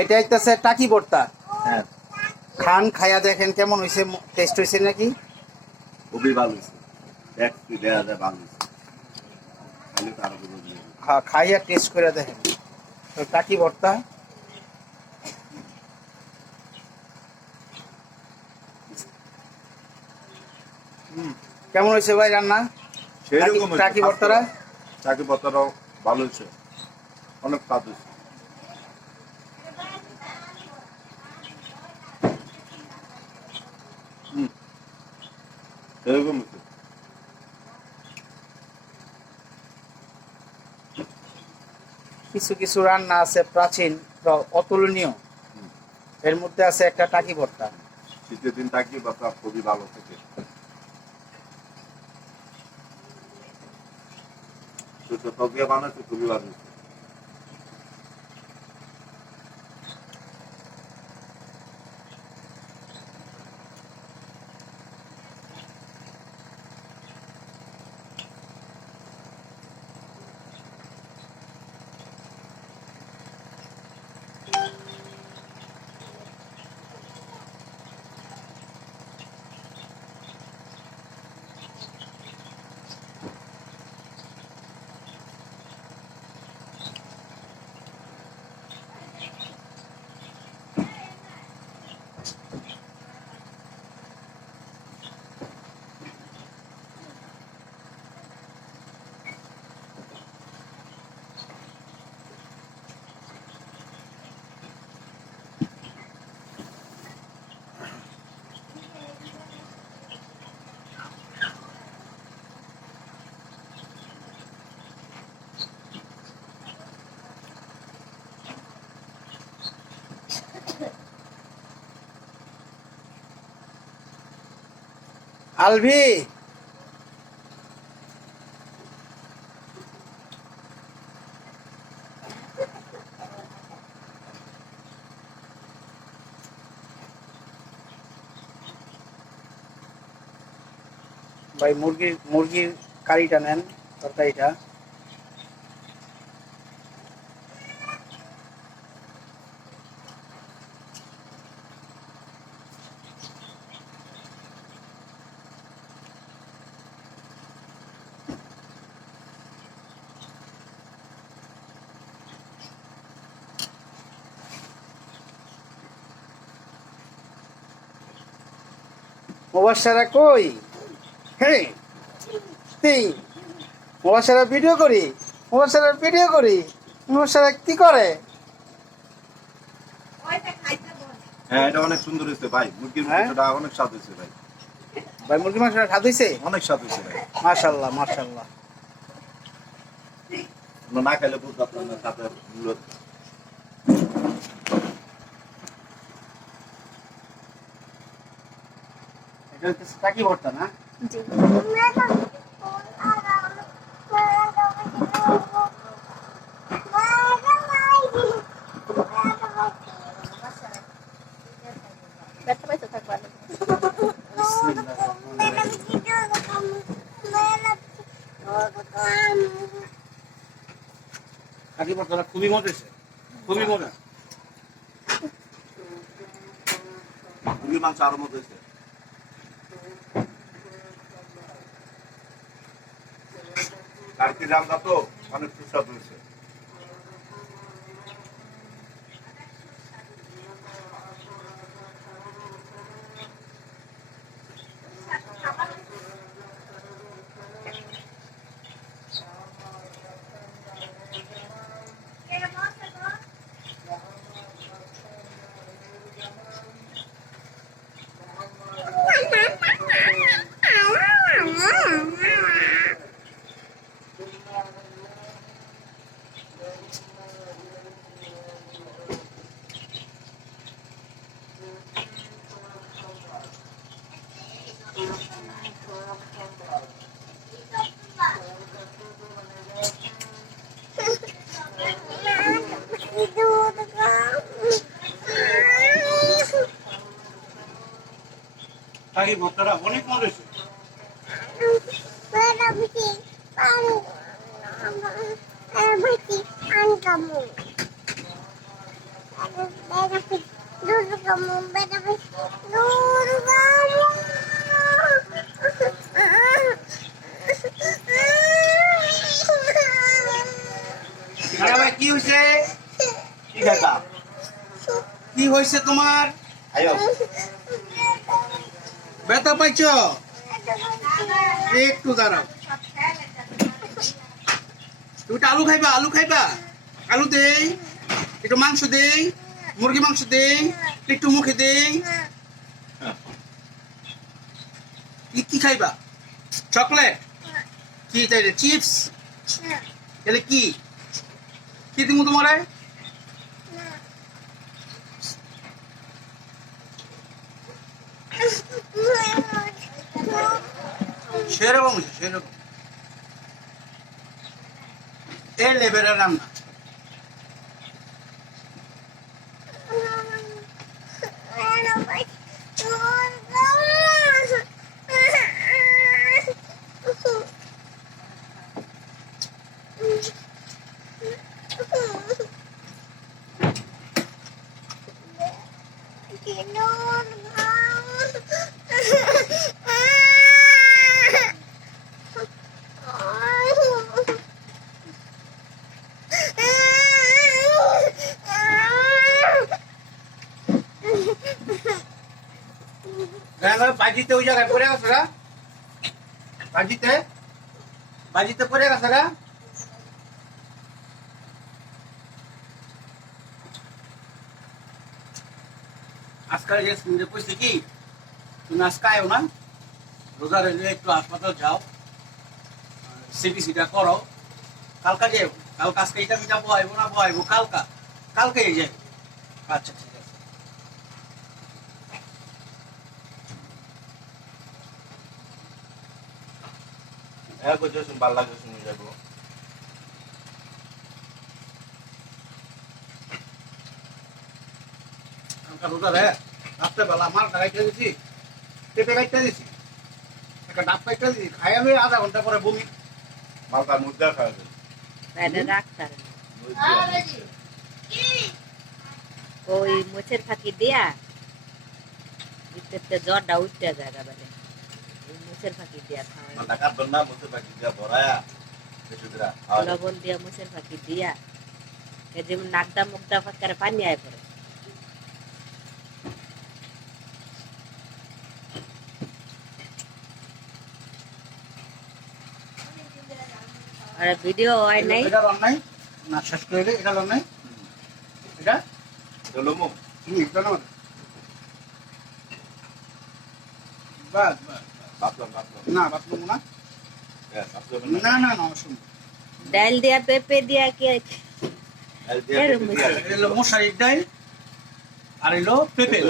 এটা হইতেছে টাকি ভর্তা। হ্যাঁ, খান, খাইয়া দেখেন কেমন হয়েছে, টেস্ট হয়েছে নাকি? খুবই ভালো হয়েছে। দেখতে দেওয়া যায় ভালো হয়েছে। খাইলে তো আরো ভালো লাগবে। হ্যাঁ, খাইয়া টেস্ট করে দেখেন। তো টাকি ভর্তা কেমন হয়েছে ভাই রান্না? সেরকম হয়েছে। টাকি ভর্তাটা টাকি ভর্তাটাও ভালো হয়েছে, অনেক স্বাদ হয়েছে। সেরকম হয়েছে। কিছু কিছু রান্না আছে প্রাচীন, অতুলনীয়। এর মধ্যে আছে একটা টাকি ভর্তা। শীতের দিন টাকি ভর্তা খুবই ভালো থেকে। তরকারি বানাচ্ছে খুবই ভালো হয়েছে। আলভি, ভাই মুরগির কারিটা নেন, তরকারিটা। মুবাশশারা কই? হ্যাঁ, মুবাশশারা ভিডিও করি, মুবাশশারা কি করে? হ্যাঁ, এটা অনেক সুন্দর হয়েছে ভাই। মুরগির মাংসটা অনেক স্বাদ হয়েছে ভাই। ভাই মুরগির মাংসটা স্বাদ হয়েছে? অনেক স্বাদ হয়েছে ভাই। মাশাআল্লাহ, মাশাআল্লাহ। আমরা না খাইলে বুঝতে পারতাম না সাথে মূলত। এটা হচ্ছে টাকি ভর্তা না? জি। ব্যথা পাইতে থাকবা। টাকি ভর্তাটা খুবই মজা হয়েছে, খুবই মজা। মুরগির মাংস আরো মজা হয়েছে। কালকে রান্না তো অনেক সুস্বাদু হয়েছে। টাকি ভর্তাটা অনেক মজা হয়েছে। আরে ভাই কি হয়েছে? কি খাইবা কি হয়েছে তোমার? আয়ো ব্যথা পাইছ? একটু দাঁড়াও। তুমি একটু আলু খাইবা? আলু খাইবা? আলু দেই, একটু মাংস দেই, মুরগি মাংস দেই, একটু মুখে দেই। কি খাইবা? চকলেট? কি তাই রে? চিপস? এলে কি কি দিমু তোমারে? সেরকম সেরকম এই লেভেলের রান্না। বাজিতে ওই জায়গায় পড়ে গেছে না? বাজিতে বাজিতে পড়ে গেছে না? আজকাল যে শুনতে কইছে কি তুমি আজকে আয়ো না, রোজা রেখে একটু হাসপাতাল যাও, সিবিসিটা করো, কালকা যাও। কালকা আজকে এটা মিটা বহাইবো না বহাইবো কালকা, কালকে যাই। আচ্ছা ঠিক আছে। হ্যাঁ বুঝছো শুন ভালো লাগছে শুনে যাবো কালকা রোজা রে রাত্রেবেলা আমার গাইতে দিছি, পেঁপে গাইতে দিছি, একটা ডাব গাইতে দিছি, খাইয়া লই আধা ঘন্টা পরে বমি। মালটার মধ্যে খাওয়া যায় এটা ডাক্তার ওই মোচের ফাঁকি দিয়া ভিতরতে জ্বরটা উঠতে যায় বলে ওই মোচের ফাঁকি দিয়া খাওয়াই, মালটা কাটবেন না মধ্যে বাকি দিয়া ভরায়া বেশুদরা খাওয়া যায় লবণ দিয়া মোচের ফাঁকি দিয়া এ যেমন নাকদা মুখদা ফাঁকারে পানি আয় পড়ে। আর ভিডিও হয় নাই, এটা রং নাই না, শেষ করে দে। এটা রং নাই, এটা চলো এটা না বাস বাস ভাবলাম না বাথরুম না হ্যাঁ ভাবলাম না না না শুন, ডাল দিয়া পেঁপে দিয়া কি না এরকম এটা হলো মশারির ডাল আর এলো পেঁপে না।